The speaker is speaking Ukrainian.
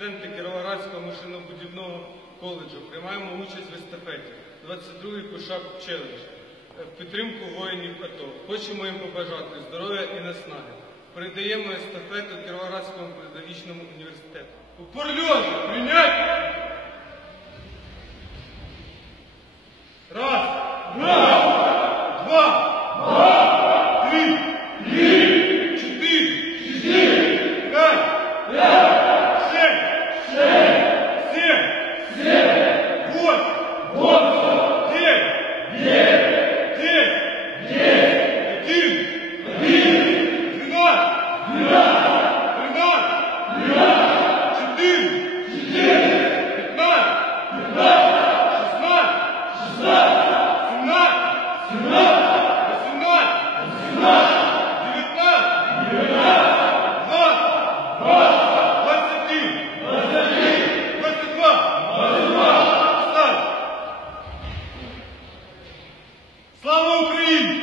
студенти Кіровоградського машинобудівного коледжу приймаємо участь в естафеті 22-й Push-Up Challenge в підтримку воїнів АТО. Хочемо їм побажати здоров'я і наснаги. Передаємо естафету Кіровоградському педагогічному університету. Упор лежа! Прийнять! Раз! Раз! Два! Два! Три! Три! Чотири! П'ять! Шесть! Сім! Восемь! Дев'ять! Один! 22! Слава Україні!